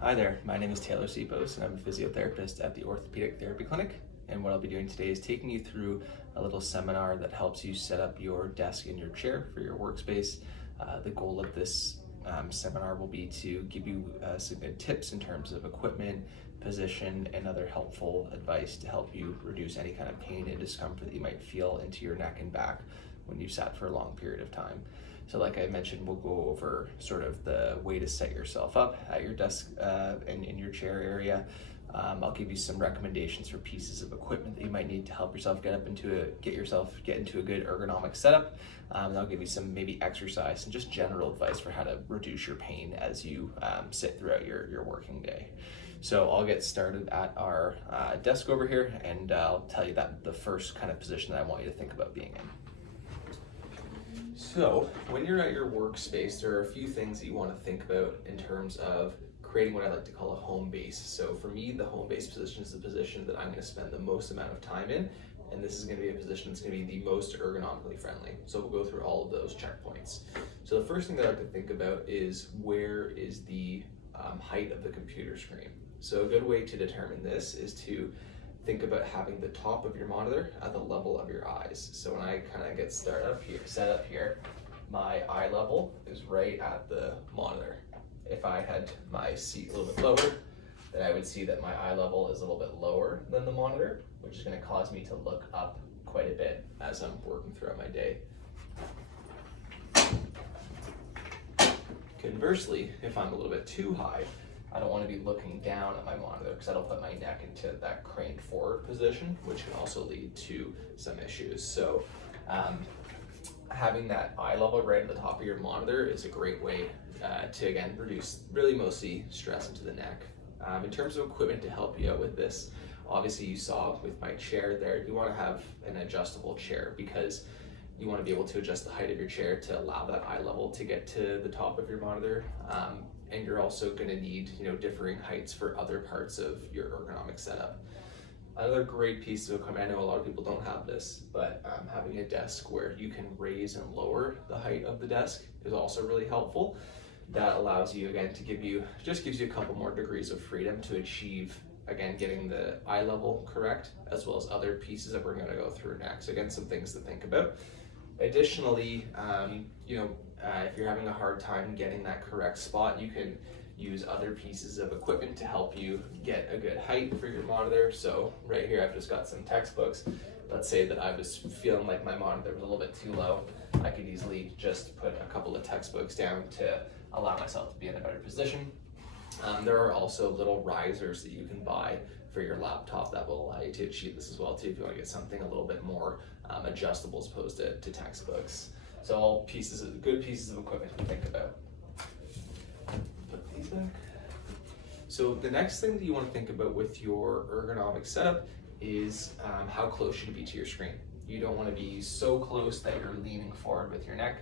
Hi there, my name is Taylor Sipos and I'm a physiotherapist at the Orthopedic Therapy Clinic. And what I'll be doing today is taking you through a little seminar that helps you set up your desk and your chair for your workspace. The goal of this seminar will be to give you some good tips in terms of equipment, position, and other helpful advice to help you reduce any kind of pain and discomfort that you might feel into your neck and back when you've sat for a long period of time. So like I mentioned, we'll go over sort of the way to set yourself up at your desk and in your chair area. I'll give you some recommendations for pieces of equipment that you might need to help yourself get into a good ergonomic setup. And I'll give you some maybe exercise and just general advice for how to reduce your pain as you sit throughout your working day. So I'll get started at our desk over here, and I'll tell you that the first kind of position that I want you to think about being in. So when you're at your workspace, there are a few things that you want to think about in terms of creating what I like to call a home base. So for me, the home base position is the position that I'm going to spend the most amount of time in, and this is going to be a position that's going to be the most ergonomically friendly. So we'll go through all of those checkpoints. So the first thing that I like to think about is where is the height of the computer screen. So a good way to determine this is to think about having the top of your monitor at the level of your eyes. So when I kind of get set up here, my eye level is right at the monitor. If I had my seat a little bit lower, then I would see that my eye level is a little bit lower than the monitor, which is going to cause me to look up quite a bit as I'm working throughout my day. Conversely, if I'm a little bit too high, I don't want to be looking down at my monitor because that'll put my neck into that craned forward position, which can also lead to some issues. So having that eye level right at the top of your monitor is a great way to, again, reduce really mostly stress into the neck. In terms of equipment to help you out with this, obviously you saw with my chair there, you want to have an adjustable chair because you want to be able to adjust the height of your chair to allow that eye level to get to the top of your monitor. And you're also going to need, differing heights for other parts of your ergonomic setup. Another great piece of equipment, I know a lot of people don't have this, but having a desk where you can raise and lower the height of the desk is also really helpful. That allows you, again, gives you a couple more degrees of freedom to achieve, again, getting the eye level correct, as well as other pieces that we're going to go through next. Again, some things to think about. Additionally, if you're having a hard time getting that correct spot, you can use other pieces of equipment to help you get a good height for your monitor. So right here, I've just got some textbooks. Let's say that I was feeling like my monitor was a little bit too low. I could easily just put a couple of textbooks down to allow myself to be in a better position. There are also little risers that you can buy for your laptop that will allow you to achieve this as well too, if you want to get something a little bit more adjustable as opposed to textbooks. So all good pieces of equipment to think about. Put these back. So the next thing that you want to think about with your ergonomic setup is how close should it be to your screen. You don't want to be so close that you're leaning forward with your neck,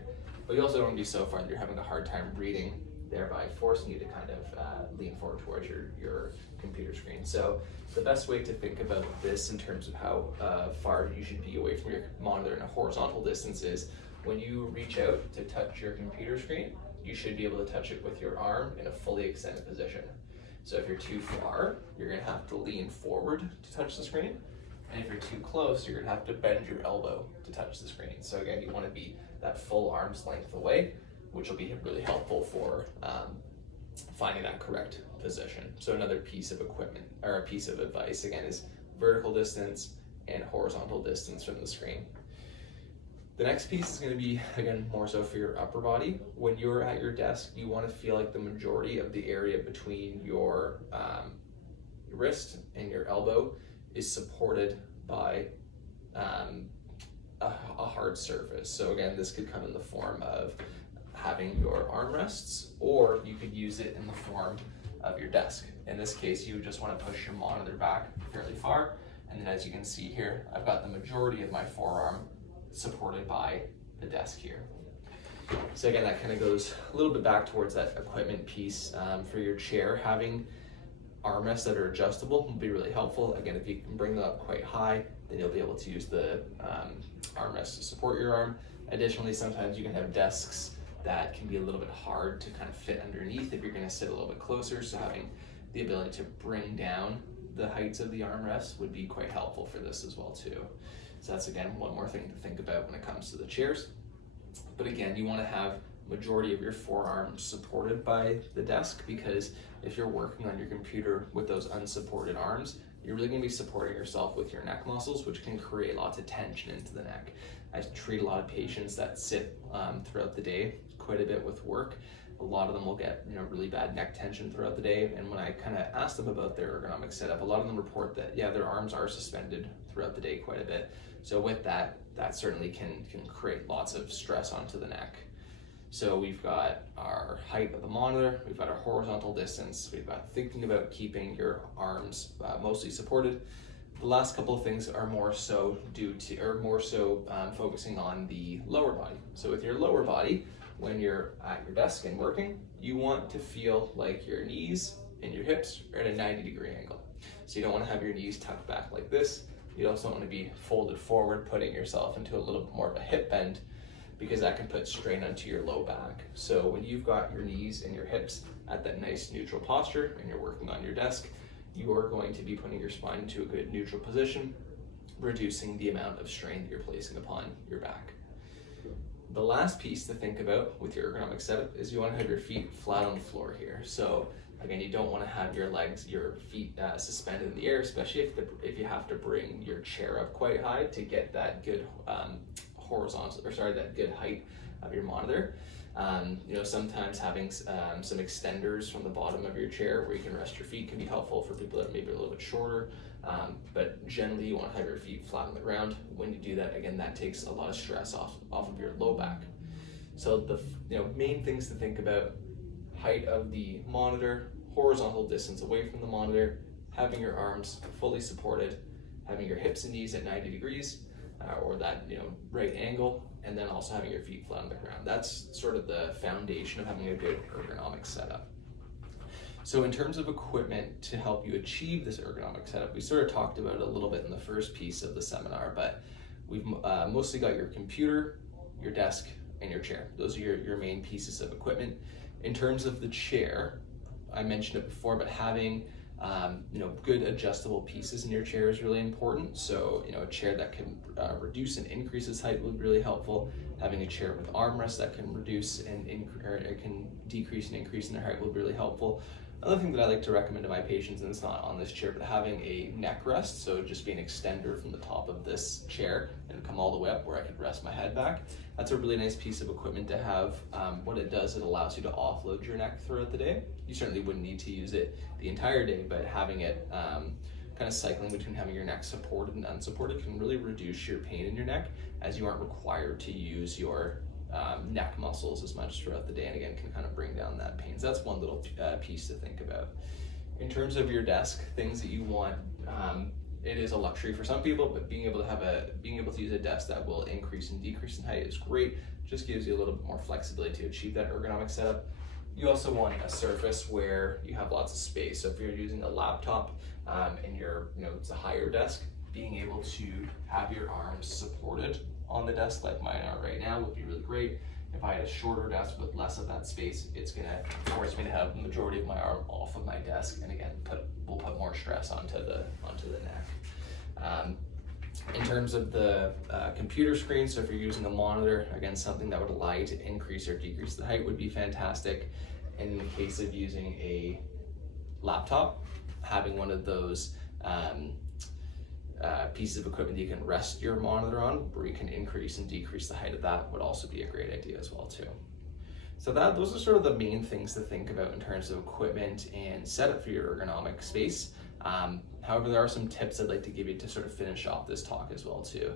but you also don't want to be so far that you're having a hard time reading, thereby forcing you to kind of lean forward towards your computer screen. So the best way to think about this in terms of how far you should be away from your monitor in a horizontal distance is when you reach out to touch your computer screen, you should be able to touch it with your arm in a fully extended position. So if you're too far, you're going to have to lean forward to touch the screen. And if you're too close, you're going to have to bend your elbow to touch the screen. So again, you want to be that full arm's length away, which will be really helpful for finding that correct position. So another piece of equipment or a piece of advice again is vertical distance and horizontal distance from the screen. The next piece is going to be, again, more so for your upper body. When you're at your desk, you want to feel like the majority of the area between your wrist and your elbow is supported by a hard surface. So again, this could come in the form of having your armrests, or you could use it in the form of your desk. In this case, you would just want to push your monitor back fairly far, and then as you can see here, I've got the majority of my forearm supported by the desk here. So again, that kind of goes a little bit back towards that equipment piece. For your chair, having armrests that are adjustable will be really helpful. Again, if you can bring them up quite high, then you'll be able to use the armrest to support your arm. Additionally, sometimes you can have desks that can be a little bit hard to kind of fit underneath if you're going to sit a little bit closer. So having the ability to bring down the heights of the armrests would be quite helpful for this as well too. So that's again one more thing to think about when it comes to the chairs. But again, you want to have majority of your forearms supported by the desk, because if you're working on your computer with those unsupported arms, you're really going to be supporting yourself with your neck muscles, which can create lots of tension into the neck. I treat a lot of patients that sit throughout the day quite a bit with work. A lot of them will get really bad neck tension throughout the day, and when I kind of ask them about their ergonomic setup, a lot of them report that their arms are suspended throughout the day quite a bit. So with that certainly can create lots of stress onto the neck. So we've got our height of the monitor, we've got our horizontal distance, we've got thinking about keeping your arms mostly supported. The last couple of things are more so focusing on the lower body. So with your lower body, when you're at your desk and working, you want to feel like your knees and your hips are at a 90-degree angle. So you don't want to have your knees tucked back like this. You also want to be folded forward, putting yourself into a little bit more of a hip bend, because that can put strain onto your low back. So when you've got your knees and your hips at that nice neutral posture and you're working on your desk, you are going to be putting your spine into a good neutral position, reducing the amount of strain that you're placing upon your back. The last piece to think about with your ergonomic setup is you want to have your feet flat on the floor here. So again, you don't want to have your feet suspended in the air, especially if you have to bring your chair up quite high to get that good that good height of your monitor. Sometimes having some extenders from the bottom of your chair where you can rest your feet can be helpful for people that may be a little bit shorter. But generally you want to have your feet flat on the ground. When you do that, again, that takes a lot of stress off of your low back. So the main things to think about: height of the monitor, horizontal distance away from the monitor, having your arms fully supported, having your hips and knees at 90 degrees, or that right angle, and then also having your feet flat on the ground. That's sort of the foundation of having a good ergonomic setup. So in terms of equipment to help you achieve this ergonomic setup, we sort of talked about it a little bit in the first piece of the seminar, but we've mostly got your computer, your desk, and your chair. Those are your main pieces of equipment. In terms of the chair, I mentioned it before, but having good adjustable pieces in your chair is really important. So, a chair that can reduce and increase its height would be really helpful. Having a chair with armrests that can reduce and can decrease and increase in their height would be really helpful. Another thing that I like to recommend to my patients, and it's not on this chair, but having a neck rest, so just be an extender from the top of this chair and come all the way up where I could rest my head back. That's a really nice piece of equipment to have. What it does, it allows you to offload your neck throughout the day. You certainly wouldn't need to use it the entire day, but having it kind of cycling between having your neck supported and unsupported can really reduce your pain in your neck, as you aren't required to use your neck muscles as much throughout the day, and again can kind of bring down that pain. So that's one little piece to think about. In terms of your desk, things that you want, it is a luxury for some people, but being able to use a desk that will increase and decrease in height is great. Just gives you a little bit more flexibility to achieve that ergonomic setup. You also want a surface where you have lots of space. So if you're using a laptop and it's a higher desk, being able to have your arms supported on the desk like mine are right now would be really great. If I had a shorter desk with less of that space, it's gonna force me to have the majority of my arm off of my desk, and again, will put more stress onto the neck. In terms of the computer screen, so if you're using a monitor, again, something that would allow you to increase or decrease the height would be fantastic. And in the case of using a laptop, having one of those pieces of equipment that you can rest your monitor on, where you can increase and decrease the height of that, would also be a great idea as well too. So those are sort of the main things to think about in terms of equipment and setup for your ergonomic space. However, there are some tips I'd like to give you to sort of finish off this talk as well too.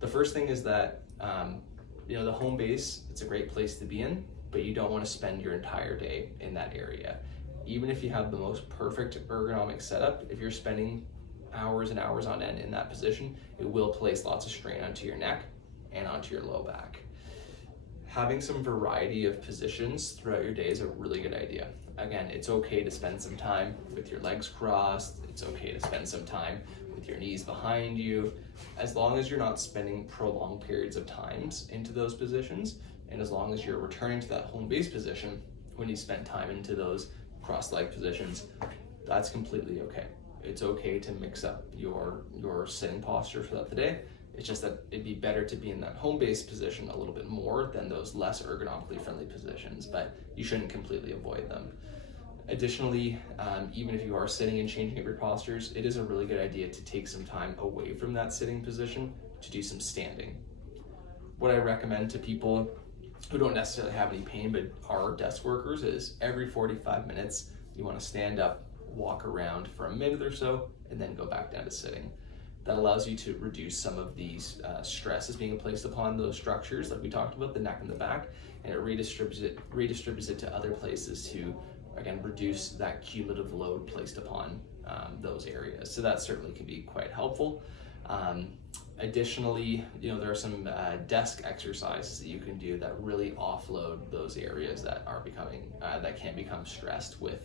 The first thing is that the home base, it's a great place to be in, but you don't want to spend your entire day in that area. Even if you have the most perfect ergonomic setup, if you're spending hours and hours on end in that position, it will place lots of strain onto your neck and onto your low back. Having some variety of positions throughout your day is a really good idea. Again, it's okay to spend some time with your legs crossed. It's okay to spend some time with your knees behind you. As long as you're not spending prolonged periods of times into those positions, And as long as you're returning to that home base position when you spend time into those cross-leg positions, that's completely okay. It's okay to mix up your sitting posture throughout the day. It's just that it'd be better to be in that home base position a little bit more than those less ergonomically friendly positions, but you shouldn't completely avoid them. Additionally, even if you are sitting and changing up your postures, it is a really good idea to take some time away from that sitting position to do some standing. What I recommend to people who don't necessarily have any pain but are desk workers is every 45 minutes you want to stand up, walk around for a minute or so, and then go back down to sitting. That allows you to reduce some of these stresses being placed upon those structures like we talked about, the neck and the back, and it redistributes it to other places to, again, reduce that cumulative load placed upon those areas. So that certainly can be quite helpful. Additionally, there are some desk exercises that you can do that really offload those areas that are that can become stressed with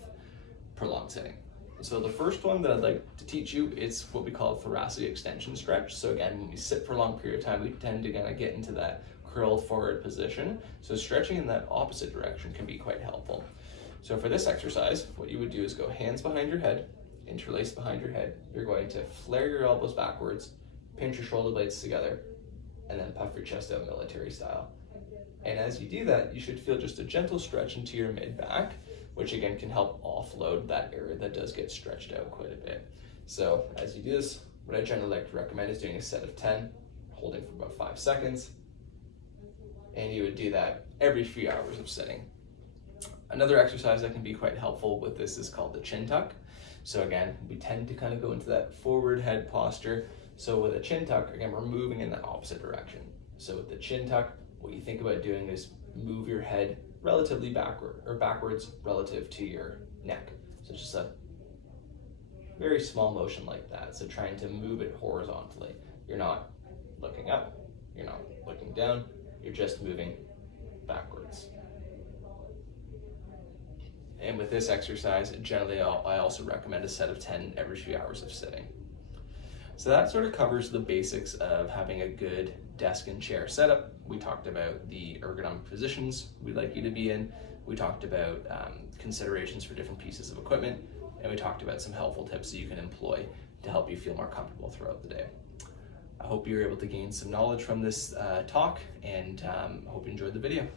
prolonged sitting. So the first one that I'd like to teach you is what we call a thoracic extension stretch. So again, when we sit for a long period of time, we tend to kind of get into that curled forward position. So stretching in that opposite direction can be quite helpful. So for this exercise, what you would do is go hands behind your head, interlace behind your head. You're going to flare your elbows backwards, pinch your shoulder blades together, and then puff your chest out military style. And as you do that, you should feel just a gentle stretch into your mid-back, which again can help offload that area that does get stretched out quite a bit. So as you do this, what I generally like to recommend is doing a set of 10, holding for about 5 seconds. And you would do that every few hours of sitting. Another exercise that can be quite helpful with this is called the chin tuck. So again, we tend to kind of go into that forward head posture. So with a chin tuck, again, we're moving in the opposite direction. So with the chin tuck, what you think about doing is move your head relatively backwards relative to your neck. So just a very small motion like that. So trying to move it horizontally. You're not looking up, you're not looking down, you're just moving backwards. And with this exercise, generally I also recommend a set of 10 every few hours of sitting. So that sort of covers the basics of having a good desk and chair setup. We talked about the ergonomic positions we'd like you to be in. We talked about considerations for different pieces of equipment, and we talked about some helpful tips that you can employ to help you feel more comfortable throughout the day. I hope you're able to gain some knowledge from this talk, and I hope you enjoyed the video.